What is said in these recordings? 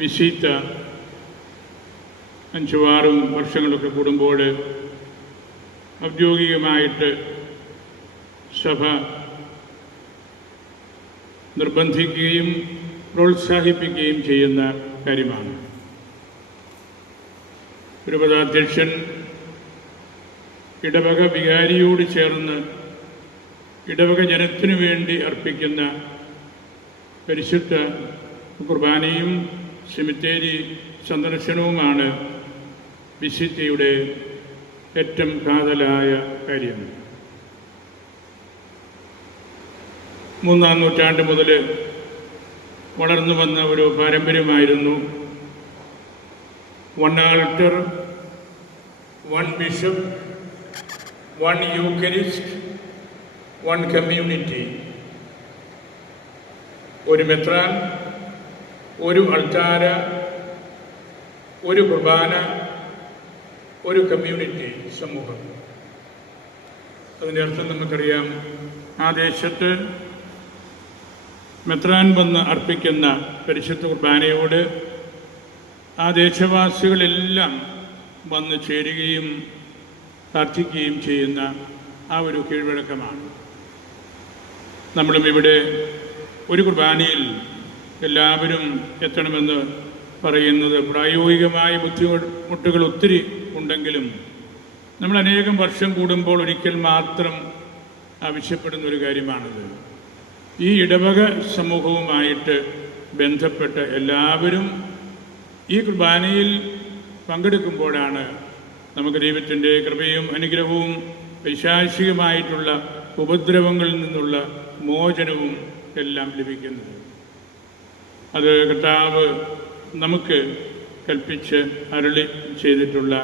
വിശീത്ത 5-6 വർഷങ്ങളൊക്കെ കൂടുമ്പോൾ ഔദ്യോഗികമായിട്ട് സഭ നിർബന്ധിക്കുകയും പ്രോത്സാഹിപ്പിക്കുകയും ചെയ്യുന്ന കാര്യമാണ്. ഒരു പദാധ്യക്ഷൻ ഇടവക വികാരിയോട് ചേർന്ന് ഇടവക ജനത്തിനു വേണ്ടി അർപ്പിക്കുന്ന പരിശുദ്ധ കുർബാനയും സെമിത്തേരി സന്ദർശനവുമാണ് വിശുദ്ധിയുടെ ഏറ്റവും കാതലായ കാര്യം. 3-ാം നൂറ്റാണ്ട് മുതൽ വളർന്നു വന്ന ഒരു പാരമ്പര്യമായിരുന്നു. 1 ആൾട്ടർ, 1 ബിഷപ്പ്, 1 യൂക്കറിസ്റ്റ്, 1 കമ്മ്യൂണിറ്റി. ഒരു മെത്രാൻ, ഒരു അൾത്താര, ഒരു കുർബാന, ഒരു കമ്മ്യൂണിറ്റി സമൂഹം. അതിൻ്റെ അർത്ഥം നമുക്കറിയാം. ആ ദേശത്ത് മെത്രാൻ വന്ന് അർപ്പിക്കുന്ന പരിശുദ്ധ കുർബാനയോട് ആ ദേശവാസികളെല്ലാം വന്ന് ചേരുകയും പ്രാർത്ഥിക്കുകയും ചെയ്യുന്ന ആ ഒരു കീഴ്വഴക്കമാണ്. നമ്മളും ഇവിടെ ഒരു കുർബാനയിൽ എല്ലാവരും എത്തണമെന്ന് പറയുന്നത് പ്രായോഗികമായ ബുദ്ധിമുട്ടുകൾ ഒത്തിരി ഉണ്ടെങ്കിലും നമ്മൾ അനേകം വർഷം കൂടുമ്പോൾ ഒരിക്കൽ മാത്രം ആവശ്യപ്പെടുന്ന ഒരു കാര്യമാണിത്. ഈ ഇടവക സമൂഹവുമായിട്ട് ബന്ധപ്പെട്ട എല്ലാവരും ഈ കുർബാനയിൽ പങ്കെടുക്കുമ്പോഴാണ് നമുക്ക് ദൈവത്തിൻ്റെ കൃപയും അനുഗ്രഹവും പൈശാചികമായിട്ടുള്ള ഉപദ്രവങ്ങളിൽ നിന്നുള്ള മോചനവും എല്ലാം ലഭിക്കുന്നത്. അത് കർത്താവ് നമുക്ക് കൽപ്പിച്ച് അരുളി ചെയ്തിട്ടുള്ള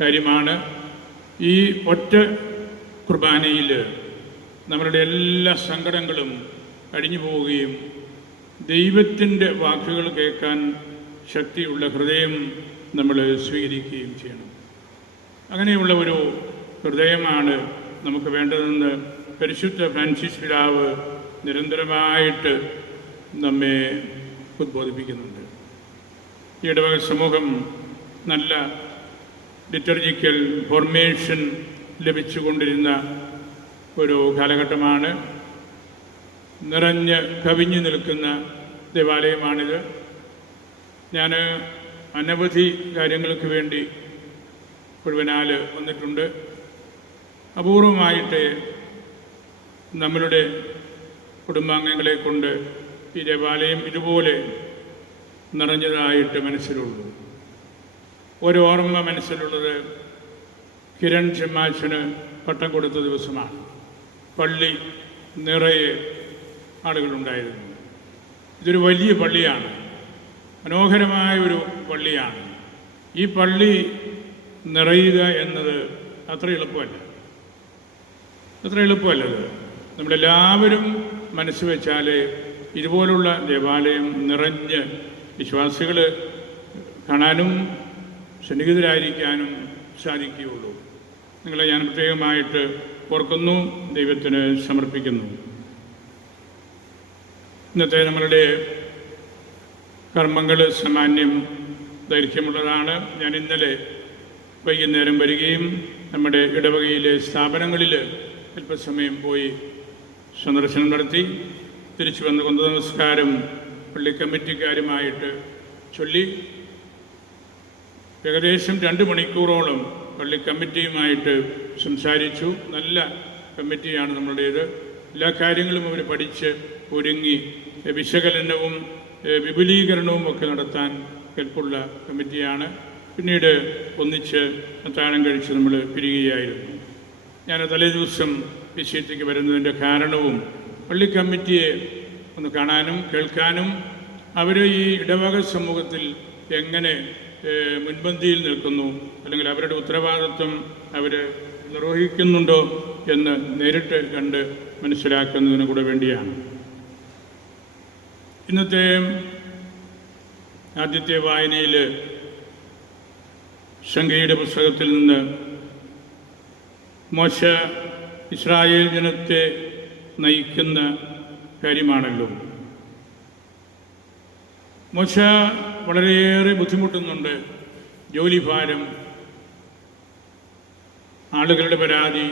കാര്യമാണ്. ഈ ഒറ്റ കുർബാനയിൽ നമ്മളുടെ എല്ലാ സങ്കടങ്ങളും അടിഞ്ഞു പോവുകയും ദൈവത്തിൻ്റെ വാക്കുകൾ കേൾക്കാൻ ശക്തിയുള്ള ഹൃദയം നമ്മൾ സ്വീകരിക്കുകയും ചെയ്യണം. അങ്ങനെയുള്ള ഒരു ഹൃദയമാണ് നമുക്ക് വേണ്ടതെന്ന് പരിശുദ്ധ ഫ്രാൻസിസ് പിതാവ് നിരന്തരമായിട്ട് നമ്മെ ഉദ്ബോധിപ്പിക്കുന്നുണ്ട്. ഈ ഇടവക സമൂഹം നല്ല ലിറ്റർജിക്കൽ ഫോർമേഷൻ ലഭിച്ചുകൊണ്ടിരുന്ന ഒരു കാലഘട്ടമാണ്. നിറഞ്ഞ് കവിഞ്ഞു നിൽക്കുന്ന ദേവാലയമാണിത്. ഞാൻ അനവധി കാര്യങ്ങൾക്ക് വേണ്ടി മുഴുവനാൽ വന്നിട്ടുണ്ട്. അപൂർവമായിട്ട് നമ്മളുടെ കുടുംബാംഗങ്ങളെ കൊണ്ട് ഈ ദേവാലയം ഇതുപോലെ നിറഞ്ഞതായിട്ട് മനസ്സിലുള്ളൂ. ഓരോർമ്മ മനസ്സിലുള്ളത് കിരൺ ചെമ്മാച്ചന് പട്ടം കൊടുത്ത ദിവസമാണ്. പള്ളി നിറയെ ആളുകളുണ്ടായിരുന്നു. ഇതൊരു വലിയ പള്ളിയാണ്, മനോഹരമായ ഒരു പള്ളിയാണ്. ഈ പള്ളി നിറയുക എന്നത് അത്ര എളുപ്പമല്ലത്. നമ്മളെല്ലാവരും മനസ്സ് വെച്ചാൽ ഇതുപോലുള്ള ദേവാലയം നിറഞ്ഞ് വിശ്വാസികൾ കാണാനും സന്നിഹിതരായിരിക്കാനും സാധിക്കുകയുള്ളൂ. നിങ്ങളെ ഞാൻ പ്രത്യേകമായിട്ട് ഓർക്കുന്നു, ദൈവത്തിന് സമർപ്പിക്കുന്നു. ഇന്നത്തെ നമ്മളുടെ കർമ്മങ്ങൾ സാമാന്യം ദൈർഘ്യമുള്ളതാണ്. ഞാൻ ഇന്നലെ വൈകുന്നേരം വരികയും നമ്മുടെ ഇടവകയിലെ സ്ഥാപനങ്ങളിൽ അല്പസമയം പോയി സന്ദർശനം നടത്തി തിരിച്ചു വന്ന് കൊന്ത നമസ്കാരം പള്ളി കമ്മിറ്റിക്കാരുമായിട്ട് ചൊല്ലി ഏകദേശം 2 മണിക്കൂറോളം പള്ളി കമ്മിറ്റിയുമായിട്ട് സംസാരിച്ചു. നല്ല കമ്മിറ്റിയാണ് നമ്മുടേത്. എല്ലാ കാര്യങ്ങളും അവർ പഠിച്ച് ഒരുങ്ങി വിശകലനവും വിപുലീകരണവും ഒക്കെ നടത്താൻ കെൽപ്പുള്ള കമ്മിറ്റിയാണ്. പിന്നീട് ഒന്നിച്ച് അത്താഴം കഴിച്ച് നമ്മൾ പിരിയുകയായിരുന്നു. ഞാൻ തലേ ദിവസം വിശുദ്ധിക്ക് വരുന്നതിൻ്റെ കാരണവും പള്ളി കമ്മിറ്റിയെ ഒന്ന് കാണാനും കേൾക്കാനും അവർ ഈ ഇടവക സമൂഹത്തിൽ എങ്ങനെ മുൻപന്തിയിൽ നിൽക്കുന്നു, അല്ലെങ്കിൽ അവരുടെ ഉത്തരവാദിത്വം അവർ നിർവഹിക്കുന്നുണ്ടോ എന്ന് നേരിട്ട് കണ്ട് മനസ്സിലാക്കുന്നതിന് കൂടെ വേണ്ടിയാണ്. ഇന്നത്തെ ആദ്യത്തെ വായനയിൽ സംഖ്യയുടെ പുസ്തകത്തിൽ നിന്ന് മോശ ഇസ്രായേൽ ജനത്തെ നയിക്കുന്ന കാര്യമാണല്ലോ. മോശ വളരെയേറെ ബുദ്ധിമുട്ടുന്നുണ്ട്. ജോലിഭാരം, ആളുകളുടെ പരാതി,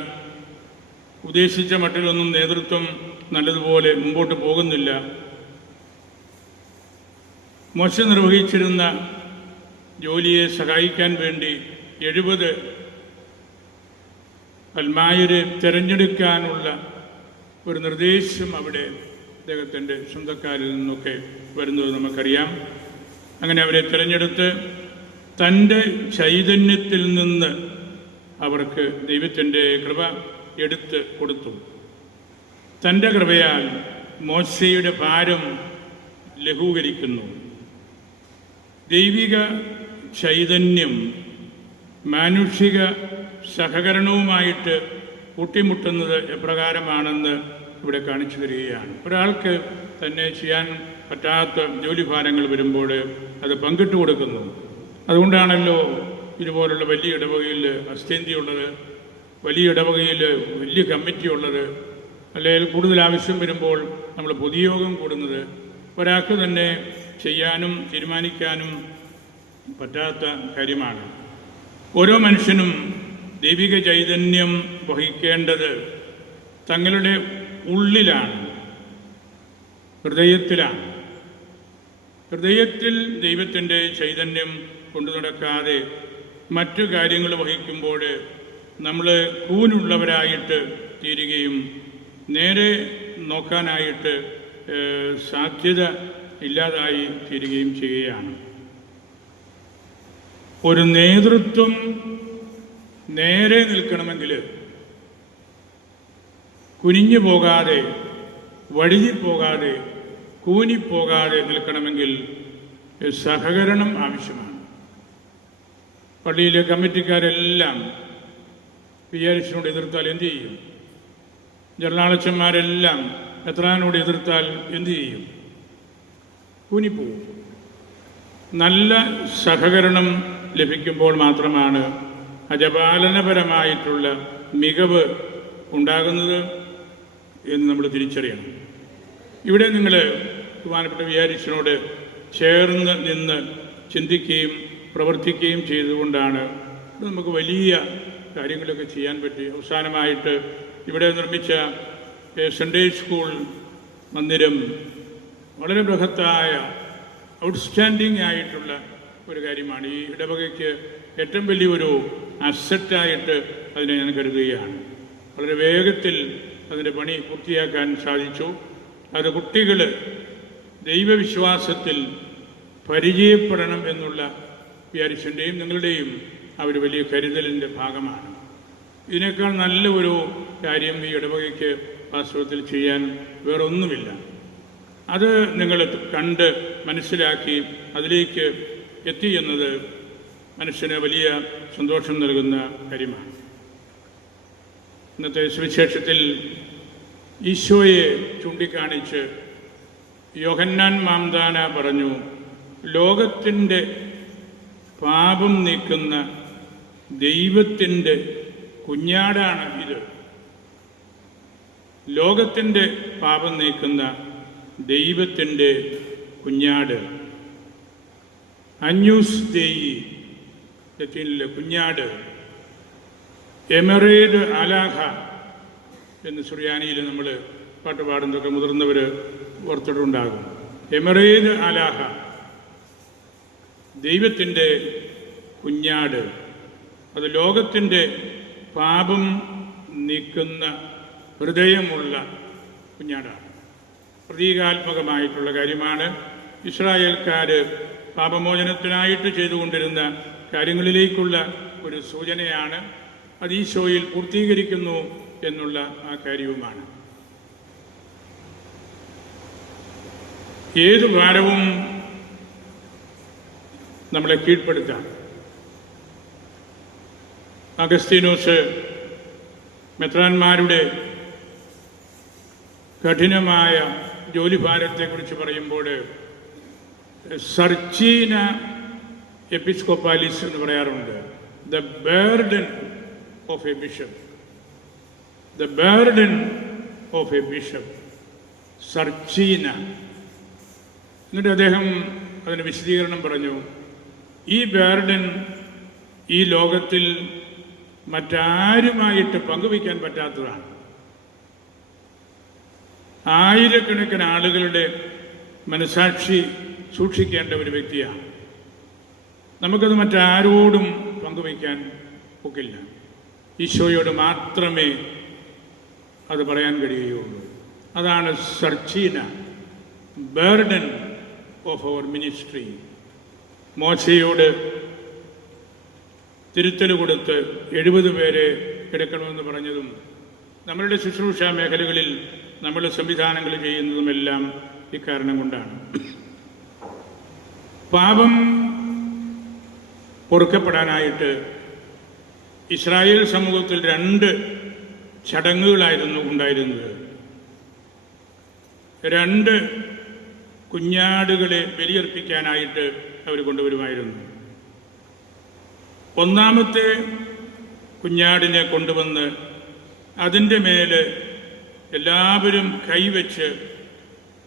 ഉദ്ദേശിച്ച മട്ടിലൊന്നും നേതൃത്വം നല്ലതുപോലെ മുമ്പോട്ട് പോകുന്നില്ല. മോശം നിർവഹിച്ചിരുന്ന ജോലിയെ സഹായിക്കാൻ വേണ്ടി 70 അൽമായരെ തിരഞ്ഞെടുക്കാനുള്ള ഒരു നിർദ്ദേശം അവിടെ അദ്ദേഹത്തിൻ്റെ സ്വന്തക്കാരിൽ നിന്നൊക്കെ വരുന്നത് നമുക്കറിയാം. അങ്ങനെ അവരെ തിരഞ്ഞെടുത്ത് തൻ്റെ ചൈതന്യത്തിൽ നിന്ന് അവർക്ക് ദൈവത്തിൻ്റെ കൃപ എടുത്ത് കൊടുത്തു. തൻ്റെ കൃപയാൽ മോശയുടെ ഭാരം ലഘൂകരിക്കുന്നു. ദൈവിക ചൈതന്യം മാനുഷിക സഹകരണവുമായിട്ട് കൂട്ടിമുട്ടുന്നത് എപ്രകാരമാണെന്ന് ഇവിടെ കാണിച്ചു തരികയാണ്. ഒരാൾക്ക് തന്നെ ചെയ്യാൻ പറ്റാത്ത ജോലിഭാരങ്ങൾ വരുമ്പോൾ അത് പങ്കിട്ട് കൊടുക്കുന്നു. അതുകൊണ്ടാണല്ലോ ഇതുപോലുള്ള വലിയ ഇടവകയിൽ അസ്ഥേന്തിയുള്ളത്, വലിയ ഇടവകയിൽ വലിയ കമ്മിറ്റി ഉള്ളത്, അല്ലെങ്കിൽ കൂടുതൽ ആവശ്യം വരുമ്പോൾ നമ്മൾ പൊതുയോഗം കൂടുന്നത്. ഒരാൾക്ക് തന്നെ ചെയ്യാനും തീരുമാനിക്കാനും പറ്റാത്ത കാര്യമാണ്. ഓരോ മനുഷ്യനും ദൈവിക ചൈതന്യം വഹിക്കേണ്ടത് തങ്ങളുടെ ഉള്ളിലാണ്, ഹൃദയത്തിലാണ്. ഹൃദയത്തിൽ ദൈവത്തിൻ്റെ ചൈതന്യം കൊണ്ടു നടക്കാതെ മറ്റു കാര്യങ്ങൾ വഹിക്കുമ്പോൾ നമ്മൾ കൂനുള്ളവരായിട്ട് തീരുകയും നേരെ നോക്കാനായിട്ട് സാധ്യത ഇല്ലാതായി തീരുകയും ചെയ്യുകയാണ്. ഒരു നേതൃത്വം നേരെ നിൽക്കണമെങ്കിൽ കുനിഞ്ഞു പോകാതെ, വഴുതിപ്പോകാതെ, കൂനിപ്പോകാതെ നിൽക്കണമെങ്കിൽ സഹകരണം ആവശ്യമാണ്. പള്ളിയിലെ കമ്മിറ്റിക്കാരെല്ലാം വിചാരിച്ചിനോട് എതിർത്താൽ എന്തു ചെയ്യും? ജനറാളച്ചന്മാരെല്ലാം മെത്രാനോട് എതിർത്താൽ എന്തു ചെയ്യും? കൂനിപ്പോവും. നല്ല സഹകരണം ലഭിക്കുമ്പോൾ മാത്രമാണ് അജപാലനപരമായിട്ടുള്ള മികവ് ഉണ്ടാകുന്നത് എന്ന് നമ്മൾ തിരിച്ചറിയണം. ഇവിടെ നിങ്ങൾ ബഹുമാനപ്പെട്ട വികാരിച്ചനോട് ചേർന്ന് നിന്ന് ചിന്തിക്കുകയും പ്രവർത്തിക്കുകയും ചെയ്തുകൊണ്ടാണ് നമുക്ക് വലിയ കാര്യങ്ങളൊക്കെ ചെയ്യാൻ പറ്റി. അവസാനമായിട്ട് ഇവിടെ നിർമ്മിച്ച സൺഡേ സ്കൂൾ മന്ദിരം വളരെ ബൃഹത്തായ ഔട്ട്സ്റ്റാൻഡിംഗ് ആയിട്ടുള്ള ഒരു കാര്യമാണ്. ഈ ഇടവകയ്ക്ക് ഏറ്റവും വലിയൊരു അസറ്റായിട്ട് അതിനെ ഞാൻ കരുതുകയാണ്. വളരെ വേഗത്തിൽ അതിൻ്റെ പണി പൂർത്തിയാക്കാൻ സാധിച്ചു. അത് കുട്ടികൾ ദൈവവിശ്വാസത്തിൽ പരിചയപ്പെടണം എന്നുള്ള വിചാരിച്ചൻ്റെയും നിങ്ങളുടെയും ആ ഒരു വലിയ കരുതലിൻ്റെ ഭാഗമാണ്. ഇതിനേക്കാൾ നല്ല ഒരു കാര്യം ഈ ഇടവകയ്ക്ക് വാസ്തവത്തിൽ ചെയ്യാൻ വേറൊന്നുമില്ല. അത് നിങ്ങൾ കണ്ട് മനസ്സിലാക്കി അതിലേക്ക് എത്തി എന്നത് മനുഷ്യന് വലിയ സന്തോഷം നൽകുന്ന കാര്യമാണ്. ഇന്നത്തെ സുവിശേഷത്തിൽ ഈശോയെ ചൂണ്ടിക്കാണിച്ച് യോഹന്നാൻ മാംദാന പറഞ്ഞു, ലോകത്തിൻ്റെ പാപം നീക്കുന്ന ദൈവത്തിൻ്റെ കുഞ്ഞാടാണ് ഇത്. ലോകത്തിൻ്റെ പാപം നീക്കുന്ന ദൈവത്തിൻ്റെ കുഞ്ഞാട്. അന്യൂസ് ദേയി, ലത്തീനിലെ കുഞ്ഞാട്. എമറേഡ് അലാഹ എന്ന് സുറിയാനിയിൽ നമ്മൾ പാട്ട് പാടുന്നതൊക്കെ മുതിർന്നവർ ഓർത്തിട്ടുണ്ടാകും. എമറേഡ് അലാഹ, ദൈവത്തിൻ്റെ കുഞ്ഞാട്. അത് ലോകത്തിൻ്റെ പാപം നീക്കുന്ന ഹൃദയമുള്ള കുഞ്ഞാടാണ്. പ്രതീകാത്മകമായിട്ടുള്ള കാര്യമാണ്. ഇസ്രായേൽക്കാർ പാപമോചനത്തിനായിട്ട് ചെയ്തുകൊണ്ടിരുന്ന കാര്യങ്ങളിലേക്കുള്ള ഒരു സൂചനയാണ്. അത് ഈശോയിൽ പൂർത്തീകരിക്കുന്നു എന്നുള്ള ആ കാര്യവുമാണ്. ഏതു ഭാരവും നമ്മളെ കീഴ്പ്പെടുത്താം. അഗസ്തീനോസ് മെത്രാന്മാരുടെ കഠിനമായ ജോലിഭാരത്തെക്കുറിച്ച് പറയുമ്പോൾ സർച്ചീന എപ്പിസ്കോപ്പാലിസ് എന്ന് പറയാറുണ്ട്. The burden of a bishop, the burden of a bishop, സർച്ചീന. എന്നിട്ട് അദ്ദേഹം അതിന് വിശദീകരണം പറഞ്ഞു. ഈ ബേർഡൻ ഈ ലോകത്തിൽ മറ്റാരുമായിട്ട് പങ്കുവയ്ക്കാൻ പറ്റാത്തതാണ്. ആയിരക്കണക്കിന് ആളുകളുടെ മനസാക്ഷി സൂക്ഷിക്കേണ്ട ഒരു വ്യക്തിയാണ്. നമുക്കത് മറ്റാരോടും പങ്കുവയ്ക്കാൻ ഒക്കില്ല. ഈശോയോട് മാത്രമേ അത് പറയാൻ കഴിയുകയുള്ളൂ. അതാണ് സർച്ചീന, ബേർഡൻ ഓഫ് അവർ മിനിസ്ട്രി. മോശയോട് തിരുത്തൽ കൊടുത്ത് 70 പേരെ എടുക്കണമെന്ന് പറഞ്ഞതും നമ്മളുടെ ശുശ്രൂഷ മേഖലകളിൽ നമ്മൾ സംവിധാനങ്ങൾ ചെയ്യുന്നതുമെല്ലാം ഇക്കാരണം കൊണ്ടാണ്. പാപം പൊറുക്കപ്പെടാനായിട്ട് ഇസ്രായേൽ സമൂഹത്തിൽ 2 ചടങ്ങുകളായിരുന്നു ഉണ്ടായിരുന്നത്. 2 കുഞ്ഞാടുകളെ ബലിയർപ്പിക്കാനായിട്ട് അവർ കൊണ്ടുവരുമായിരുന്നു. ഒന്നാമത്തെ കുഞ്ഞാടിനെ കൊണ്ടുവന്ന് അതിൻ്റെ മേൽ എല്ലാവരും കൈവച്ച്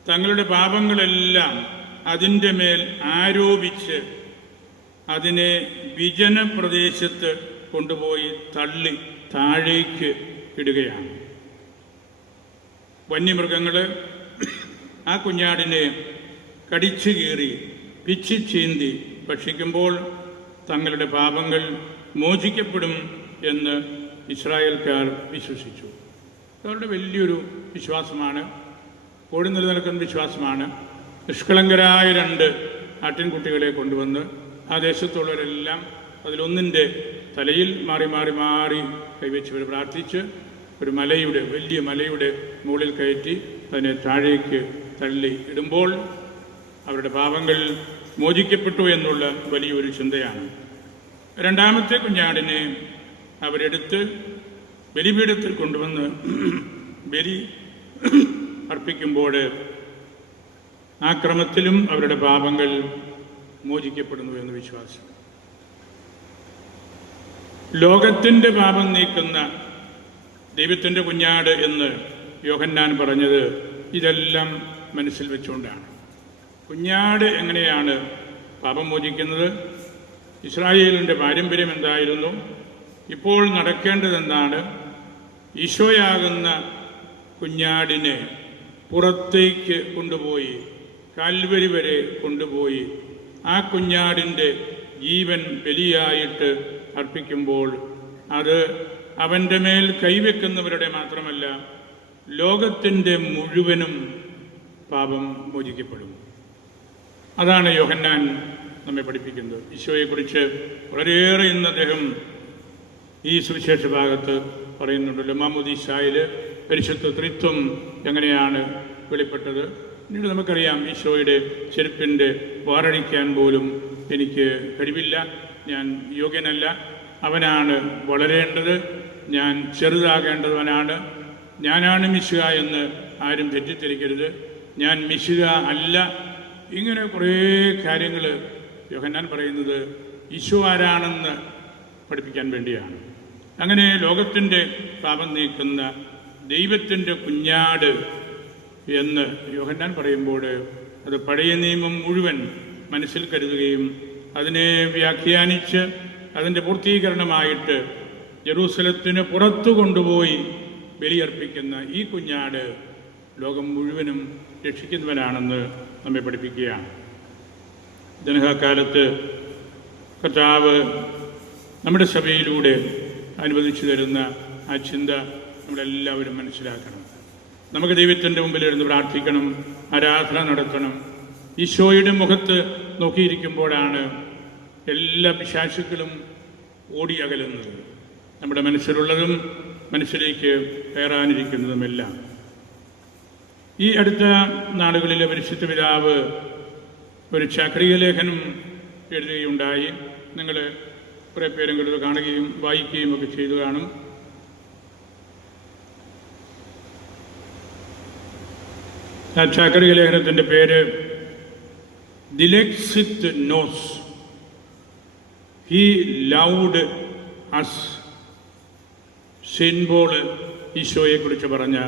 തങ്ങളുടെ പാപങ്ങളെല്ലാം അതിൻ്റെ മേൽ ആരോപിച്ച് അതിനെ വിജന പ്രദേശത്ത് കൊണ്ടുപോയി തള്ളി താഴേക്ക് ഇടുകയാണ്. വന്യമൃഗങ്ങൾ ആ കുഞ്ഞാടിനെ കടിച്ചു കീറി പിച്ചി ചീന്തി ഭക്ഷിക്കുമ്പോൾ തങ്ങളുടെ പാപങ്ങൾ മോചിക്കപ്പെടും എന്ന് ഇസ്രായേൽക്കാർ വിശ്വസിച്ചു. അവരുടെ വലിയൊരു വിശ്വാസമാണ്, ഓടി നിലനിൽക്കുന്ന വിശ്വാസമാണ്. നിഷ്കളങ്കരായ 2 ആട്ടിൻകുട്ടികളെ കൊണ്ടുവന്ന് ആ ദേശത്തുള്ളവരെല്ലാം അതിലൊന്നിൻ്റെ തലയിൽ മാറി മാറി മാറി കൈവച്ചവർ പ്രാർത്ഥിച്ച് ഒരു മലയുടെ വലിയ മലയുടെ മുകളിൽ കയറ്റി അതിനെ താഴേക്ക് തള്ളി ഇടുമ്പോൾ അവരുടെ പാപങ്ങൾ മോചിക്കപ്പെട്ടു എന്നുള്ള വലിയൊരു ചിന്തയാണ്. രണ്ടാമത്തെ കുഞ്ഞാടിനെ അവരെടുത്ത് ബലിപീഠത്തിൽ കൊണ്ടുവന്ന് ബലി അർപ്പിക്കുമ്പോൾ ആ ക്രമത്തിലും അവരുടെ പാപങ്ങൾ മോചിക്കപ്പെടുന്നു എന്ന് വിശ്വാസം. ലോകത്തിൻ്റെ പാപം നീക്കുന്ന ദൈവത്തിൻ്റെ കുഞ്ഞാട് എന്ന് യോഹന്നാൻ പറഞ്ഞത് ഇതെല്ലാം മനസ്സിൽ വെച്ചുകൊണ്ടാണ്. കുഞ്ഞാട് എങ്ങനെയാണ് പാപം മോചിക്കുന്നത്? ഇസ്രായേലിൻ്റെ പാരമ്പര്യം എന്തായിരുന്നു? ഇപ്പോൾ നടക്കേണ്ടതെന്താണ്? ഈശോയാകുന്ന കുഞ്ഞാടിനെ പുറത്തേക്ക് കൊണ്ടുപോയി കാൽവരി വരെ കൊണ്ടുപോയി ആ കുഞ്ഞാടിൻ്റെ ജീവൻ ബലിയായിട്ട് അർപ്പിക്കുമ്പോൾ അത് അവൻ്റെ മേൽ കൈവെക്കുന്നവരുടെ മാത്രമല്ല ലോകത്തിൻ്റെ മുഴുവനും പാപം മോചിക്കപ്പെടും. അതാണ് യോഹന്നാൻ നമ്മെ പഠിപ്പിക്കുന്നത്. ഈശോയെക്കുറിച്ച് വളരെയേറെ ഇന്ന് അദ്ദേഹം ഈ സുവിശേഷ ഭാഗത്ത് പറയുന്നുണ്ടല്ലോ. മാമോദീസായിൽ പരിശുദ്ധ ത്രിത്വം എങ്ങനെയാണ് വെളിപ്പെട്ടത്. പിന്നീട് നമുക്കറിയാം ഈശോയുടെ ചെരുപ്പിൻ്റെ വാറഴിക്കാൻ പോലും എനിക്ക് കഴിവില്ല, ഞാൻ യോഗ്യനല്ല, അവനാണ് വളരേണ്ടത്, ഞാൻ ചെറുതാകേണ്ടവനാണ്, ഞാനാണ് മിശിഹ എന്ന് ആരും തെറ്റിദ്ധരിക്കരുത്, ഞാൻ മിശിഹ അല്ല. ഇങ്ങനെ കുറേ കാര്യങ്ങൾ യോഹന്നാൻ പറയുന്നത് ഈശോ ആരാണെന്ന് പഠിപ്പിക്കാൻ വേണ്ടിയാണ്. അങ്ങനെ ലോകത്തിൻ്റെ പാപം നീക്കുന്ന ദൈവത്തിൻ്റെ കുഞ്ഞാട് എന്ന് യോഹന്നാൻ പറയുമ്പോൾ അത് പഴയ നിയമം മുഴുവൻ മനസ്സിൽ കരുതുകയും അതിനെ വ്യാഖ്യാനിച്ച് അതിൻ്റെ പൂർത്തീകരണമായിട്ട് ജെറൂസലത്തിന് പുറത്തു കൊണ്ടുപോയി ബലിയർപ്പിക്കുന്ന ഈ കുഞ്ഞാട് ലോകം മുഴുവനും രക്ഷിക്കുന്നവനാണെന്ന് നമ്മെ പഠിപ്പിക്കുകയാണ്. ജനകാലത്ത് കർത്താവ് നമ്മുടെ സഭയിലൂടെ അനുവദിച്ചു തരുന്ന ആ ചിന്ത നമ്മളെല്ലാവരും മനസ്സിലാക്കണം. നമുക്ക് ദൈവത്തിൻ്റെ മുമ്പിലിരുന്ന് പ്രാർത്ഥിക്കണം, ആരാധന നടത്തണം. ഈശോയുടെ മുഖത്ത് നോക്കിയിരിക്കുമ്പോഴാണ് എല്ലാ പിശാചുക്കളും ഓടി അകലുന്നത്. നമ്മുടെ മനസ്സിലുള്ളതും മനസ്സിലേക്ക് കയറാനിരിക്കുന്നതുമെല്ലാം. ഈ അടുത്ത നാളുകളിലെ പരിശുദ്ധ പിതാവ് ഒരു ചാക്രിക ലേഖനം എഴുതുകയുണ്ടായി. നിങ്ങൾ കുറേ പേരെങ്കിലും ഇത് കാണുകയും വായിക്കുകയും ഒക്കെ ചെയ്തു കാണും. ആ ചാക്രിക ലേഖനത്തിൻ്റെ പേര് Dilexit Nos he loved us. Saint Paul ഈശോയെക്കുറിച്ച് പറഞ്ഞ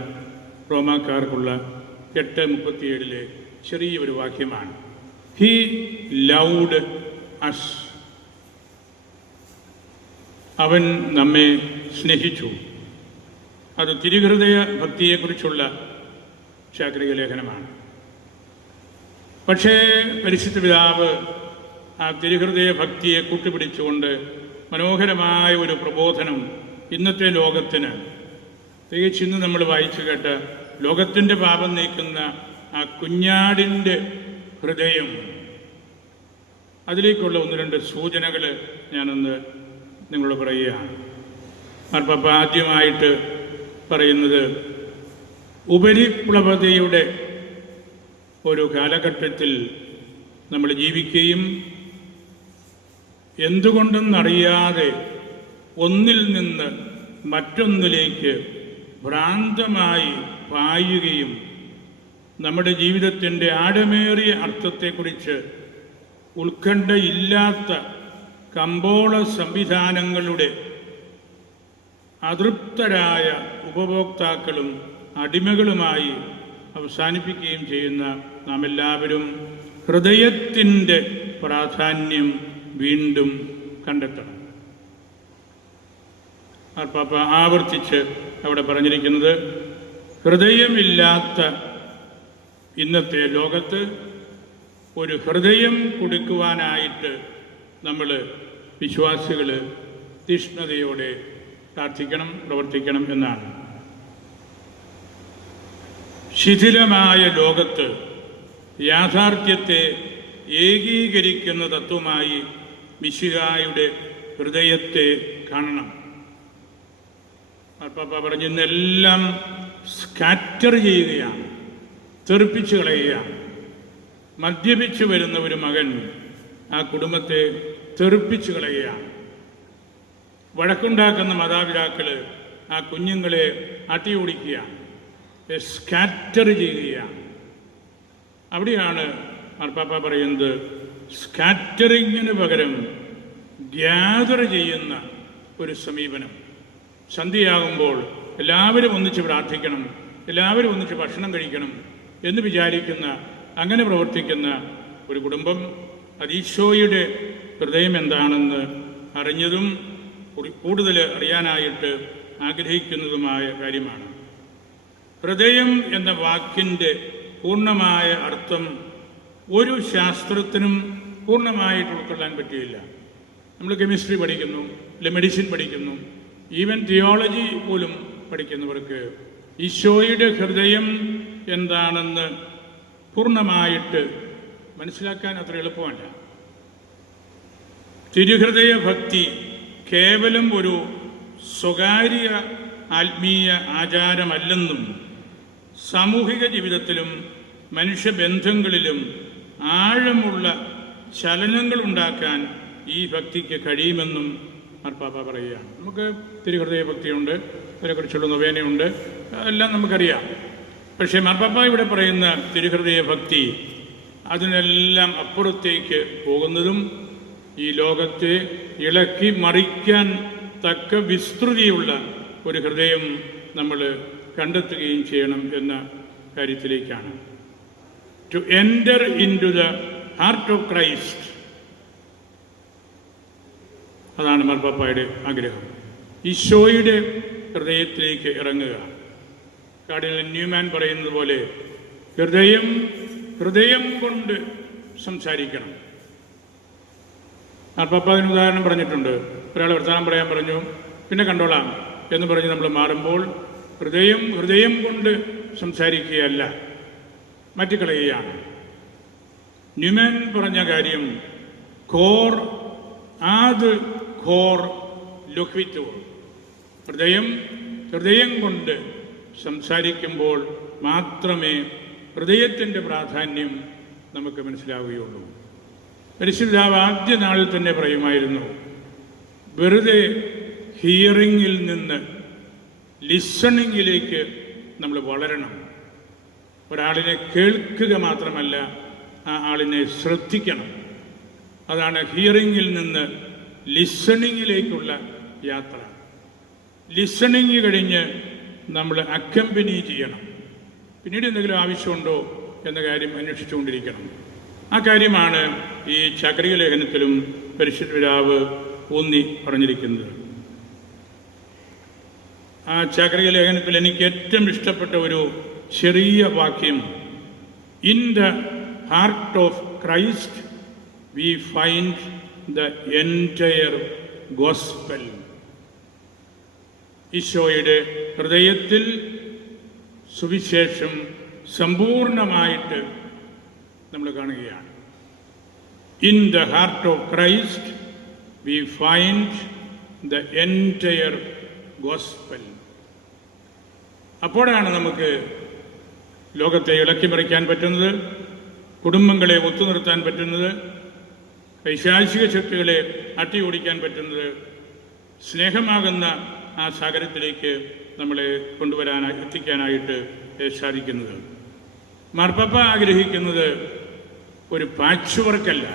റോമാക്കാർക്കുള്ള 8:37 ചെറിയൊരു വാക്യമാണ്. He loved us. അവൻ നമ്മെ സ്നേഹിച്ചു. അത് തിരുഹൃദയ ഭക്തിയെക്കുറിച്ചുള്ള ശാക്രിക ലേഖനമാണ്. പക്ഷേ പരിശുദ്ധ പിതാവ് ആ തിരുഹൃദയ ഭക്തിയെ കൂട്ടുപിടിച്ചുകൊണ്ട് മനോഹരമായ ഒരു പ്രബോധനം ഇന്നത്തെ ലോകത്തിന്, പ്രത്യേകിച്ച് ഇന്ന് നമ്മൾ വായിച്ചു കേട്ട ലോകത്തിൻ്റെ പാപം നീക്കുന്ന ആ കുഞ്ഞാടിൻ്റെ ഹൃദയം, അതിലേക്കുള്ള ഒന്ന് രണ്ട് സൂചനകൾ ഞാനൊന്ന് നിങ്ങളോട് പറയുകയാണ്. മാർപ്പാപ്പ ആദ്യമായിട്ട് പറയുന്നത്, ഉപരിപ്ലവതയുടെ ഒരു കാലഘട്ടത്തിൽ നമ്മൾ ജീവിക്കുകയും എന്തുകൊണ്ടെന്നറിയാതെ ഒന്നിൽ നിന്ന് മറ്റൊന്നിലേക്ക് ഭ്രാന്തമായി പായുകയും നമ്മുടെ ജീവിതത്തിൻ്റെ ആഴമേറിയ അർത്ഥത്തെക്കുറിച്ച് ഉത്കണ്ഠയില്ലാത്ത കമ്പോള സംവിധാനങ്ങളുടെ അതൃപ്തരായ ഉപഭോക്താക്കളും അടിമകളുമായി അവസാനിപ്പിക്കുകയും ചെയ്യുന്ന നാം എല്ലാവരും ഹൃദയത്തിൻ്റെ പ്രാധാന്യം വീണ്ടും കണ്ടെത്തണം. മാർപ്പാപ്പ ആവർത്തിച്ച് അവിടെ പറഞ്ഞിരിക്കുന്നത്, ഹൃദയമില്ലാത്ത ഇന്നത്തെ ലോകത്ത് ഒരു ഹൃദയം കൊടുക്കുവാനായിട്ട് നമ്മൾ വിശ്വാസികൾ തീഷ്ണതയോടെ പ്രാർത്ഥിക്കണം, പ്രവർത്തിക്കണം എന്നാണ്. ശിഥിലമായ ലോകത്ത് യാഥാർത്ഥ്യത്തെ ഏകീകരിക്കുന്ന തത്വമായി മിശിഹായുടെ ഹൃദയത്തെ കാണണം. മാർപ്പാപ്പ പറഞ്ഞു, ഇന്നെല്ലാം സ്കാറ്റർ ചെയ്യുകയാണ്, തെറിപ്പിച്ചു കളയുകയാണ്. മദ്യപിച്ചു വരുന്ന ഒരു മകൻ ആ കുടുംബത്തെ തെറിപ്പിച്ചു കളയുകയാണ്. വഴക്കുണ്ടാക്കുന്ന മാതാപിതാക്കൾ ആ കുഞ്ഞുങ്ങളെ അട്ടിയോടിക്കുകയാണ്, സ്കാറ്റർ ചെയ്യുകയാണ്. അവിടെയാണ് മാർപ്പാപ്പ പറയുന്നത്, സ്കാറ്ററിങ്ങിന് പകരം ഗ്യാദർ ചെയ്യുന്ന ഒരു സമീപനം. സന്ധ്യയാകുമ്പോൾ എല്ലാവരും ഒന്നിച്ച് പ്രാർത്ഥിക്കണം, എല്ലാവരും ഒന്നിച്ച് ഭക്ഷണം കഴിക്കണം എന്ന് വിചാരിക്കുന്ന, അങ്ങനെ പ്രവർത്തിക്കുന്ന ഒരു കുടുംബം അത് ഈശോയുടെ ഹൃദയം എന്താണെന്ന് അറിഞ്ഞതും കൂടുതൽ അറിയാനായിട്ട് ആഗ്രഹിക്കുന്നതുമായ കാര്യമാണ്. ഹൃദയം എന്ന വാക്കിൻ്റെ പൂർണ്ണമായ അർത്ഥം ഒരു ശാസ്ത്രത്തിനും പൂർണ്ണമായിട്ട് ഉൾക്കൊള്ളാൻ പറ്റുകയില്ല. നമ്മൾ കെമിസ്ട്രി പഠിക്കുന്നു, അല്ലെ മെഡിസിൻ പഠിക്കുന്നു, ഈവൻ തിയോളജി പോലും പഠിക്കുന്നവർക്ക് ഈശോയുടെ ഹൃദയം എന്താണെന്ന് പൂർണ്ണമായിട്ട് മനസ്സിലാക്കാൻ അത്ര എളുപ്പമല്ല. തിരുഹൃദയ ഭക്തി കേവലം ഒരു സ്വകാര്യ ആത്മീയ ആചാരമല്ലെന്നും സാമൂഹിക ജീവിതത്തിലും മനുഷ്യബന്ധങ്ങളിലും ആഴമുള്ള ചലനങ്ങൾ ഉണ്ടാക്കാൻ ഈ ഭക്തിക്ക് കഴിയുമെന്നും മാർപ്പാപ്പ പറയുകയാണ്. നമുക്ക് തിരുഹൃദയ ഭക്തിയുണ്ട്, അതിനെക്കുറിച്ചുള്ള നൊവേനയുണ്ട്, എല്ലാം നമുക്കറിയാം. പക്ഷേ മാർപ്പാപ്പ ഇവിടെ പറയുന്ന തിരുഹൃദയ ഭക്തി അതിനെല്ലാം അപ്പുറത്തേക്ക് പോകുന്നതും ഈ ലോകത്തെ ഇളക്കി മറിക്കാൻ തക്ക വിസ്തൃതിയുള്ള ഒരു ഹൃദയം നമ്മൾ കണ്ടെത്തുകയും ചെയ്യണം എന്ന കാര്യത്തിലേക്കാണ്. To enter into the heart of Christ, അതാണ് മാർപ്പാപ്പയുടെ ആഗ്രഹം. ഈശോയുടെ ഹൃദയത്തിലേക്ക് ഇറങ്ങുക. കാർഡിനൽ ന്യൂമാൻ പറയുന്നത് പോലെ ഹൃദയം കൊണ്ട് സംസാരിക്കണം. മാർപ്പാപ്പ അതിന് ഉദാഹരണം പറഞ്ഞിട്ടുണ്ട്. ഒരാൾ വർത്തമാനം പറയാൻ പറഞ്ഞു, പിന്നെ കണ്ടോളാം എന്ന് പറഞ്ഞ് നമ്മൾ മാറുമ്പോൾ ഹൃദയം കൊണ്ട് സംസാരിക്കുകയല്ല, മാറ്റിക്കളയുകയാണ്. ന്യൂമാൻ പറഞ്ഞ കാര്യം ഖോർ ആദ് ഖോർ ലുഹ്വിത്തൂർ, ഹൃദയം കൊണ്ട് സംസാരിക്കുമ്പോൾ മാത്രമേ ഹൃദയത്തിൻ്റെ പ്രാധാന്യം നമുക്ക് മനസ്സിലാവുകയുള്ളൂ. പരിശുദ്ധാവ് ആദ്യ നാളിൽ തന്നെ പറയുമായിരുന്നു, വെറുതെ ഹിയറിങ്ങിൽ നിന്ന് ലിസണിങ്ങിലേക്ക് നമ്മൾ വളരണം. ഒരാളിനെ കേൾക്കുക മാത്രമല്ല, ആ ആളിനെ ശ്രദ്ധിക്കണം. അതാണ് ഹിയറിങ്ങിൽ നിന്ന് ലിസണിങ്ങിലേക്കുള്ള യാത്ര. ലിസണിങ് കഴിഞ്ഞ് നമ്മൾ അക്കമ്പനി ചെയ്യണം. പിന്നീട് എന്തെങ്കിലും ആവശ്യമുണ്ടോ എന്ന കാര്യം അന്വേഷിച്ചുകൊണ്ടിരിക്കണം. ആ കാര്യമാണ് ഈ ചാക്രിക ലേഖനത്തിലും പരിശുദ്ധ പിതാവ് ഊന്നി പറഞ്ഞിരിക്കുന്നത്. ആ ചാക്രിക ലേഖനത്തിൽ എനിക്ക് ഏറ്റവും ഇഷ്ടപ്പെട്ട ഒരു ചെറിയ വാക്യം, in the heart of Christ we find the entire gospel. ഈശോയുടെ ഹൃദയത്തിൽ സുവിശേഷം സമ്പൂർണമായിട്ട് നമ്മൾ കാണുകയാണ്. In the heart of Christ we find the entire gospel. അപ്പോഴാണ് നമുക്ക് ലോകത്തെ ഇളക്കി മറിക്കാൻ പറ്റുന്നത്, കുടുംബങ്ങളെ ഒത്തുനിർത്താൻ പറ്റുന്നത്, പൈശാചിക ശക്തികളെ അട്ടിയോടിക്കാൻ പറ്റുന്നത്, സ്നേഹമാകുന്ന ആ സാഗരത്തിലേക്ക് നമ്മളെ എത്തിക്കാനായിട്ട് സാധിക്കുന്നത്. മാർപ്പാപ്പ ആഗ്രഹിക്കുന്നത് ഒരു പാച്ച് വർക്കല്ല.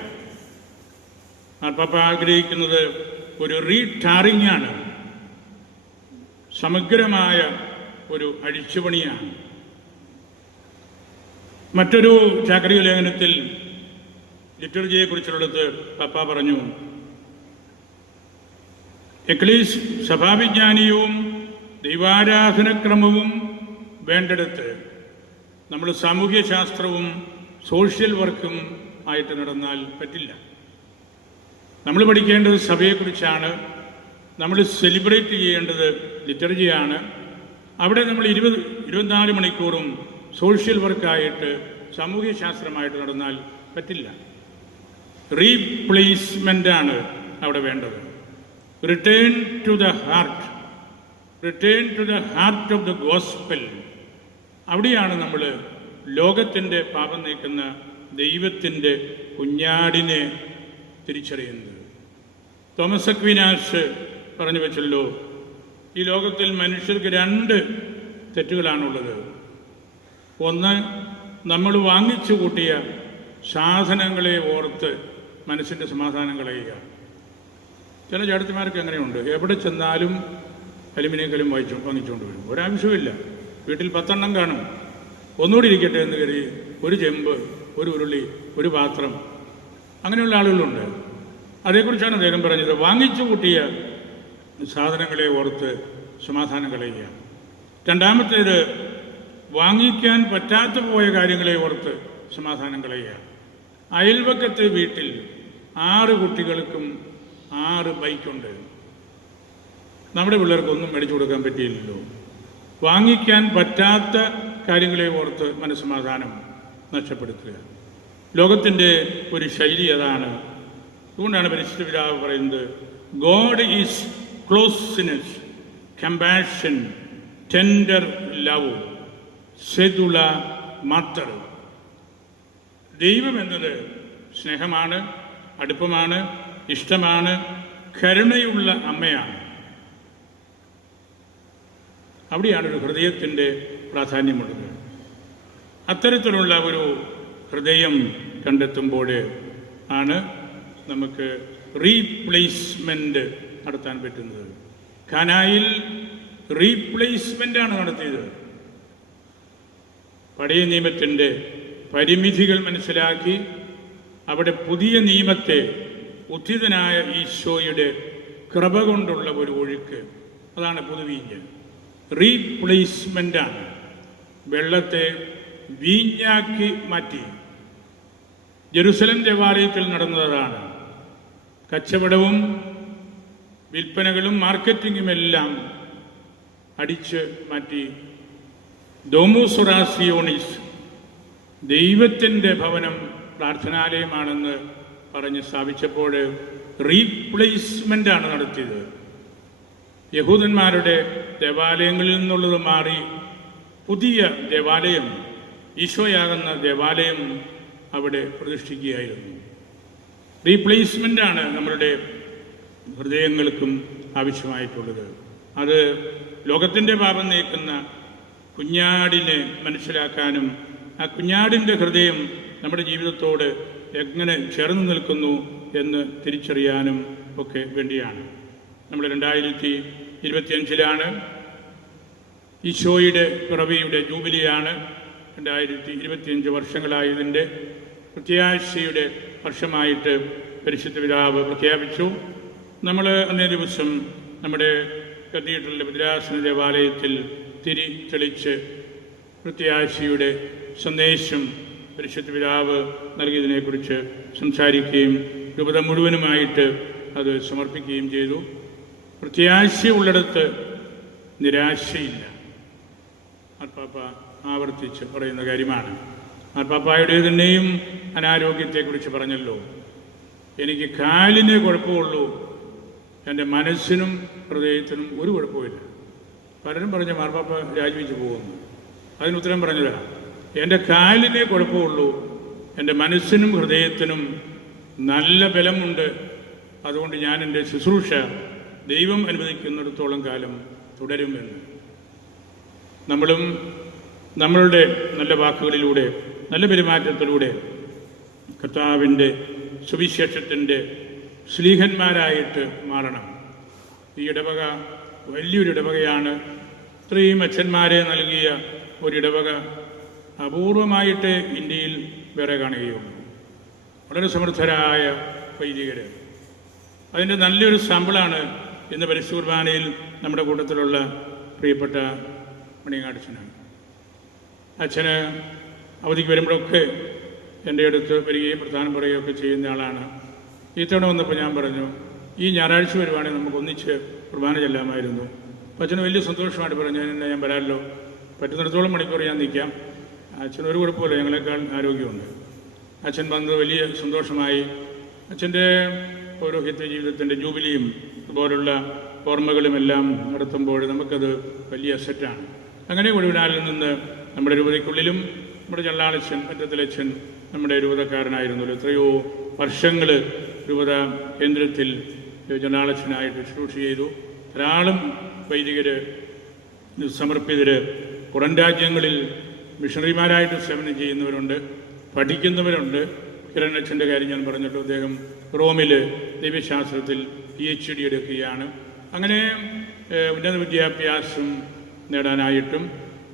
മാർപ്പാപ്പ ആഗ്രഹിക്കുന്നത് ഒരു റീടാറിംഗ് ആണ്, സമഗ്രമായ ഒരു അഴിച്ചുപണിയാണ്. മറ്റൊരു ചാക്രിക ലേഖനത്തിൽ ലിറ്റർജിയെക്കുറിച്ചുള്ളത് പപ്പ പറഞ്ഞു, സഭാവിജ്ഞാനീയവും ദൈവാരാധനക്രമവും വേണ്ടെടുത്ത് നമ്മൾ സാമൂഹ്യ ശാസ്ത്രവും സോഷ്യൽ വർക്കും ആയിട്ട് നടന്നാൽ പറ്റില്ല. നമ്മൾ പഠിക്കേണ്ടത് സഭയെക്കുറിച്ചാണ്, നമ്മൾ സെലിബ്രേറ്റ് ചെയ്യേണ്ടത് ലിറ്റർജിയാണ്. അവിടെ നമ്മൾ 24 മണിക്കൂറും സോഷ്യൽ വർക്കായിട്ട് സാമൂഹ്യ ശാസ്ത്രമായിട്ട് നടന്നാൽ പറ്റില്ല. റീപ്ലേസ്മെൻ്റാണ് അവിടെ വേണ്ടത്. Return to the heart, return to the heart of the gospel. അവിടെയാണ് നമ്മൾ ലോകത്തിൻ്റെ പാപം നീക്കുന്ന ദൈവത്തിൻ്റെ കുഞ്ഞാടിനെ തിരിച്ചറിയുന്നത്. തോമസ് അക്വീനാസ് പറഞ്ഞു വെച്ചല്ലോ, ഈ ലോകത്തിൽ മനുഷ്യർക്ക് 2 തെറ്റുകളാണുള്ളത്. ഒന്ന്, നമ്മൾ വാങ്ങിച്ചു കൂട്ടിയ സാധനങ്ങളെ ഓർത്ത് മനസ്സിൻ്റെ സമാധാനം കളയുക. ചില ചേട്ടത്തിമാർക്ക് എങ്ങനെയുണ്ട്, എവിടെ ചെന്നാലും അലുമിനിയക്കലും വാങ്ങിച്ചുകൊണ്ട് വരും. ഒരാവശ്യമില്ല, വീട്ടിൽ 10 എണ്ണം കാണും, ഒന്നുകൂടി ഇരിക്കട്ടെ എന്ന് കരുതി ഒരു ചെമ്പ്, ഒരു ഉരുളി, ഒരു പാത്രം, അങ്ങനെയുള്ള ആളുകളുണ്ട്. അതേക്കുറിച്ചാണ് അദ്ദേഹം പറഞ്ഞത്, വാങ്ങിച്ചു കൂട്ടിയ സാധനങ്ങളെ ഓർത്ത് സമാധാനം കളയുക. രണ്ടാമത്തേത്, വാങ്ങിക്കാൻ പറ്റാത്ത പോയ കാര്യങ്ങളെ ഓർത്ത് സമാധാനം കളയുക. അയൽവക്കത്തെ വീട്ടിൽ 6 കുട്ടികൾക്കും 6 ബൈക്കുണ്ട്. നമ്മുടെ പിള്ളേർക്കൊന്നും മേടിച്ചു കൊടുക്കാൻ പറ്റിയില്ലല്ലോ. വാങ്ങിക്കാൻ പറ്റാത്ത കാര്യങ്ങളെ ഓർത്ത് മനസ്സമാധാനം നഷ്ടപ്പെടുത്തുക. ലോകത്തിൻ്റെ ഒരു ശൈലി അതാണ്. അതുകൊണ്ടാണ് പരിശുദ്ധ പിതാവ് പറയുന്നത്, God is closeness, compassion, tender love, സെദുല മാത്തർ. ദൈവം എന്നത് സ്നേഹമാണ്, അടുപ്പമാണ്, ഇഷ്ടമാണ്, കരുണയുള്ള അമ്മയാണ്. അവിടെയാണ് ഒരു ഹൃദയത്തിൻ്റെ പ്രാധാന്യമുള്ളത്. അത്തരത്തിലുള്ള ഒരു ഹൃദയം കണ്ടെത്തുമ്പോൾ ആണ് നമുക്ക് റീപ്ലേസ്മെൻ്റ് നടത്താൻ പറ്റുന്നത്. കാനായിൽ റീപ്ലേസ്മെൻ്റാണ് നടത്തിയത്. പഴയ നിയമത്തിൻ്റെ പരിമിതികൾ മനസ്സിലാക്കി അവിടെ പുതിയ നിയമത്തെ ഉദ്ധിതനായ ഈശോയുടെ കൃപ കൊണ്ടുള്ള ഒരു ഒഴുക്ക്, അതാണ് പുതുവീഞ്ഞ്. റീപ്ലേസ്മെൻ്റാണ്. വെള്ളത്തെ വീഞ്ഞാക്കി മാറ്റി. ജെറുസലം ദേവാലയത്തിൽ നടന്നതാണ്. കച്ചവടവും വിൽപ്പനകളും മാർക്കറ്റിങ്ങുമെല്ലാം അടിച്ച് മാറ്റി ഡോമോസ് ഒറാസിയോണിസ്, ദൈവത്തിൻ്റെ ഭവനം പ്രാർത്ഥനാലയമാണെന്ന് പറഞ്ഞ് സ്ഥാപിച്ചപ്പോൾ റീപ്ലേസ്മെൻ്റാണ് നടത്തിയത്. യഹൂദന്മാരുടെ ദേവാലയങ്ങളിൽ നിന്നുള്ളത് മാറി പുതിയ ദേവാലയം, ഈശോയാകുന്ന ദേവാലയം അവിടെ പ്രതിഷ്ഠിക്കുകയായിരുന്നു. റീപ്ലേസ്മെൻ്റാണ് നമ്മളുടെ ഹൃദയങ്ങൾക്കും ആവശ്യമായിട്ടുള്ളത്. അത് ലോകത്തിൻ്റെ പാപം നീക്കുന്ന കുഞ്ഞാടിനെ മനസ്സിലാക്കാനും ആ കുഞ്ഞാടിൻ്റെ ഹൃദയം നമ്മുടെ ജീവിതത്തോട് എങ്ങനെ ചേർന്ന് നിൽക്കുന്നു എന്ന് തിരിച്ചറിയാനും ഒക്കെ വേണ്ടിയാണ്. നമ്മൾ 2025 ഈശോയുടെ പിറവിയുടെ ജൂബിലിയാണ്. 2025 വർഷങ്ങളായതിൻ്റെ പ്രത്യാശയുടെ വർഷമായിട്ട് പരിശുദ്ധ പിതാവ് പ്രഖ്യാപിച്ചു. നമ്മൾ അന്നേ ദിവസം നമ്മുടെ കത്തീഡ്രലിലെ ഭദ്രാസന ദേവാലയത്തിൽ തിരി തെളിച്ച് പ്രത്യാശയുടെ സന്ദേശം പരിശുദ്ധ പിതാവ് നൽകിയതിനെക്കുറിച്ച് സംസാരിക്കുകയും രൂപത മുഴുവനുമായിട്ട് അത് സമർപ്പിക്കുകയും ചെയ്തു. പ്രത്യാശയുള്ളിടത്ത് നിരാശയില്ല. മാർപ്പാപ്പ ആവർത്തിച്ച് പറയുന്ന കാര്യമാണ്. മാർപ്പാപ്പായുടെ തന്നെയും അനാരോഗ്യത്തെക്കുറിച്ച് പറഞ്ഞല്ലോ, എനിക്ക് കാലിന് കുഴപ്പമുള്ളൂ, എൻ്റെ മനസ്സിനും ഹൃദയത്തിനും ഒരു കുഴപ്പമില്ല. പലരും പറഞ്ഞ മാർപ്പാപ്പ രാജിവെച്ച് പോകുന്നു. അതിനുത്തരം പറഞ്ഞതാണ്, എൻ്റെ കാലിനെ കുഴപ്പമുള്ളൂ, എൻ്റെ മനസ്സിനും ഹൃദയത്തിനും നല്ല ബലമുണ്ട്. അതുകൊണ്ട് ഞാൻ എൻ്റെ ശുശ്രൂഷ ദൈവം അനുവദിക്കുന്നിടത്തോളം കാലം തുടരുമെന്ന്. നമ്മളും നമ്മളുടെ നല്ല വാക്കുകളിലൂടെ, നല്ല പെരുമാറ്റത്തിലൂടെ കർത്താവിൻ്റെ സുവിശേഷത്തിൻ്റെ ശ്ലീഹന്മാരായിട്ട് മാറണം. ഈ ഇടവക വലിയൊരു ഇടവകയാണ്. ഇത്രയും അച്ഛന്മാരെ നൽകിയ ഒരിടവക അപൂർവമായിട്ട് ഇന്ത്യയിൽ വേറെ കാണുകയുള്ളൂ. വളരെ സമർത്ഥരായ വൈദികർ. അതിൻ്റെ നല്ലൊരു സാമ്പിളാണ് ഇന്ന് പരിശുദ്ധ കുർബാനയിൽ നമ്മുടെ കൂട്ടത്തിലുള്ള പ്രിയപ്പെട്ട മണിയങ്ങാടച്ഛനാണ്. അച്ഛന് അവധിക്ക് വരുമ്പോഴൊക്കെ എൻ്റെ അടുത്ത് വരികയും പ്രധാനം പറയുകയൊക്കെ ചെയ്യുന്ന ആളാണ്. ഇത്തവണ വന്നപ്പോൾ ഞാൻ പറഞ്ഞു, ഈ ഞായറാഴ്ച വരുവാണെങ്കിൽ നമുക്ക് ഒന്നിച്ച് കുർബാന ചെല്ലാമായിരുന്നു. അപ്പോൾ അച്ഛന് വലിയ സന്തോഷമായിട്ട് പറഞ്ഞു, ഞാൻ വരാമല്ലോ, പറ്റുന്നിടത്തോളം മണിക്കൂർ ഞാൻ നിൽക്കാം. അച്ഛൻ ഒരു കുഴപ്പമില്ല, ഞങ്ങളെക്കാൾ ആരോഗ്യമുണ്ട്. അച്ഛൻ വന്നത് വലിയ സന്തോഷമായി. അച്ഛൻ്റെ പൗരോഹിത്യ ജീവിതത്തിൻ്റെ ജൂബിലിയും അതുപോലുള്ള ഓർമ്മകളുമെല്ലാം നടത്തുമ്പോൾ നമുക്കത് വലിയ അസറ്റാണ്. അങ്ങനെ കൊഴുവിനാലിൽ നിന്ന് നമ്മുടെ രൂപതയ്ക്കുള്ളിലും നമ്മുടെ ചള്ളാളച്ഛൻ, മറ്റത്തിലച്ഛൻ നമ്മുടെ രൂപതക്കാരനായിരുന്നല്ലോ. എത്രയോ വർഷങ്ങൾ രൂപത കേന്ദ്രത്തിൽ ചള്ളാളച്ഛനായിട്ട് ശുശ്രൂഷ ചെയ്തു. ധാരാളം വൈദികർ, സമർപ്പിതർ പുറം രാജ്യങ്ങളിൽ മിഷണറിമാരായിട്ട് സേവനം ചെയ്യുന്നവരുണ്ട്, പഠിക്കുന്നവരുണ്ട്. കിരണച്ഛൻ്റെ കാര്യം ഞാൻ പറഞ്ഞിട്ട് അദ്ദേഹം റോമിൽ ദൈവശാസ്ത്രത്തിൽ PhD എടുക്കുകയാണ്. അങ്ങനെ ഉന്നത വിദ്യാഭ്യാസം നേടാനായിട്ടും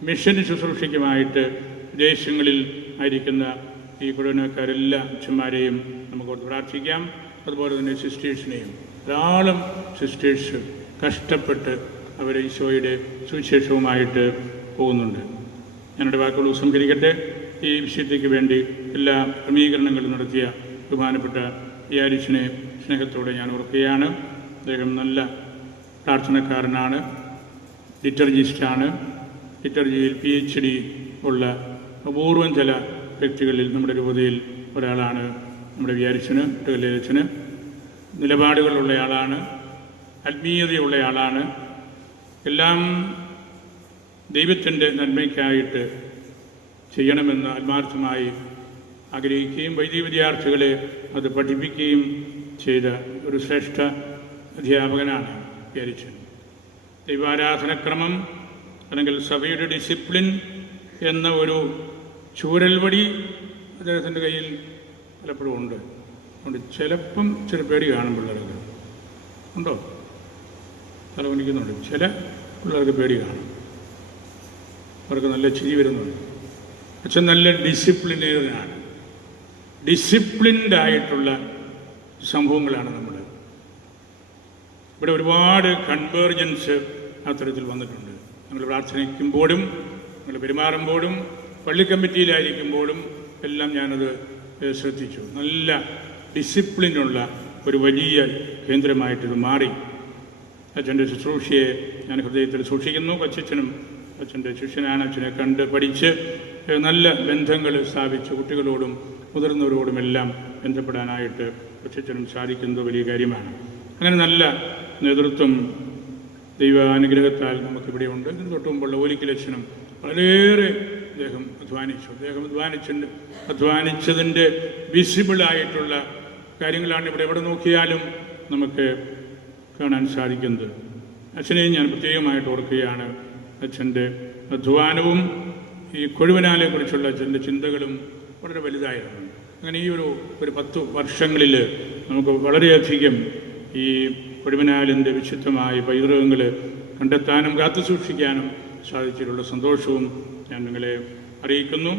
മിഷൻ ശുശ്രൂഷയ്ക്കുമായിട്ട് വിദേശങ്ങളിൽ ആയിരിക്കുന്ന ഈ കുടുംബക്കാരെല്ലാ അച്ഛന്മാരെയും നമുക്ക് പ്രാർത്ഥിക്കാം. അതുപോലെ തന്നെ സിസ്റ്റേഴ്സിനെയും, ധാരാളം സിസ്റ്റേഴ്സ് കഷ്ടപ്പെട്ട് അവർ ഈശോയുടെ സുവിശേഷവുമായിട്ട് പോകുന്നുണ്ട്. ഞാനുടെ വാക്കുകൾ സംഹരിക്കട്ടെ. ഈ വിഷയത്തേക്ക് വേണ്ടി എല്ലാ ക്രമീകരണങ്ങളും നടത്തിയ ബഹുമാനപ്പെട്ട വിയാരിച്ചിനെ സ്നേഹത്തോടെ ഞാൻ ഓർക്കുകയാണ്. അദ്ദേഹം നല്ല പ്രാർത്ഥനക്കാരനാണ്, ലിറ്റർജിസ്റ്റാണ്. ലിറ്റർജിയിൽ PhD ഉള്ള അപൂർവം ചില വ്യക്തികളിൽ നമ്മുടെ രൂപതയിൽ ഒരാളാണ് നമ്മുടെ വിയാരിച്ചന്, ലേലച്ചന്. നിലപാടുകളുള്ളയാളാണ്, ആത്മീയതയുള്ളയാളാണ്. എല്ലാം ദൈവത്തിൻ്റെ നന്മയ്ക്കായിട്ട് ചെയ്യണമെന്ന് ആത്മാർത്ഥമായി ആഗ്രഹിക്കുകയും വൈദിക വിദ്യാർത്ഥികളെ അത് പഠിപ്പിക്കുകയും ചെയ്ത ഒരു ശ്രേഷ്ഠ അധ്യാപകനാണ് വിയാരിച്ചൻ. ദൈവാരാധനക്രമം അല്ലെങ്കിൽ സഭയുടെ ഡിസിപ്ലിൻ എന്ന ഒരു ചൂരൽവടി അദ്ദേഹത്തിൻ്റെ കയ്യിൽ പലപ്പോഴും ഉണ്ട്. അതുകൊണ്ട് ചിലപ്പം ചില പേടി കാണും പിള്ളേർക്ക്. ഉണ്ടോ? തലകുനിക്കുന്നുണ്ട്. ചില പിള്ളേർക്ക് പേടി കാണും, അവർക്ക് നല്ല ചിരി വരുന്നുണ്ട്. പക്ഷെ നല്ല ഡിസിപ്ലിനേറിയനാണ്. ഡിസിപ്ലിൻഡ് ആയിട്ടുള്ള സംഭവങ്ങളാണ് നമ്മൾ ഇവിടെ ഒരുപാട് കൺവേർജൻസ് അത്തരത്തിൽ വന്നിട്ടുണ്ട്. നമ്മൾ പ്രാർത്ഥിക്കുമ്പോഴും നമ്മൾ പെരുമാറുമ്പോഴും പള്ളി കമ്മിറ്റിയിലായിരിക്കുമ്പോഴും എല്ലാം ഞാനത് ശ്രദ്ധിച്ചു. നല്ല ഡിസിപ്ലിനുള്ള ഒരു വലിയ കേന്ദ്രമായിട്ടിത് മാറി. അച്ഛൻ്റെ ശുശ്രൂഷയെ ഞാൻ ഹൃദയത്തിൽ സൂക്ഷിക്കുന്നു. കൊച്ചച്ഛനും അച്ഛൻ്റെ ശിഷ്യനാണ്. അച്ഛനെ കണ്ട് പഠിച്ച് നല്ല ബന്ധങ്ങൾ സ്ഥാപിച്ച് കുട്ടികളോടും മുതിർന്നവരോടുമെല്ലാം ബന്ധപ്പെടാനായിട്ട് കൊച്ചച്ഛനും സാധിക്കുന്നത് വലിയ കാര്യമാണ്. അങ്ങനെ നല്ല നേതൃത്വം ദൈവാനുഗ്രഹത്താൽ നമുക്കിവിടെയുണ്ട്. ഇതിന് തൊട്ട് മുമ്പുള്ള ഓലിക്കലച്ഛനും വളരെയേറെ അദ്ദേഹം അധ്വാനിച്ചതിൻ്റെ വിസിബിളായിട്ടുള്ള കാര്യങ്ങളാണ് ഇവിടെ എവിടെ നോക്കിയാലും നമുക്ക് കാണാൻ സാധിക്കുന്നത്. അച്ഛനെയും ഞാൻ പ്രത്യേകമായിട്ട് ഓർക്കുകയാണ്. അച്ഛൻ്റെ അധ്വാനവും ഈ കൊഴുവനാലെക്കുറിച്ചുള്ള അച്ഛൻ്റെ ചിന്തകളും വളരെ വലുതായിരുന്നു. അങ്ങനെ ഈ ഒരു 10 വർഷങ്ങളിൽ നമുക്ക് വളരെയധികം ഈ കൊഴുവനാലിൻ്റെ വിശുദ്ധമായ പൈതൃകങ്ങൾ കണ്ടെത്താനും കാത്തുസൂക്ഷിക്കാനും സാധിച്ചിട്ടുള്ള സന്തോഷവും ഞാൻ നിങ്ങളെ അറിയിക്കുന്നു.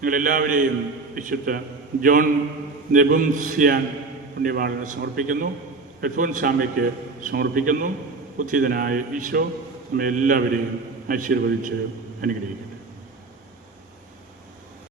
നിങ്ങളെല്ലാവരെയും വിശുദ്ധ ജോൺ നെബുംസിയാൻ പുണ്യവാളന് സമർപ്പിക്കുന്നു. അൽഫോൻസാമയ്ക്ക് സമർപ്പിക്കുന്നു. ഉത്ഥിതനായ ഈശോ നമ്മെ എല്ലാവരെയും ആശീർവദിച്ച് അനുഗ്രഹിക്കട്ടെ.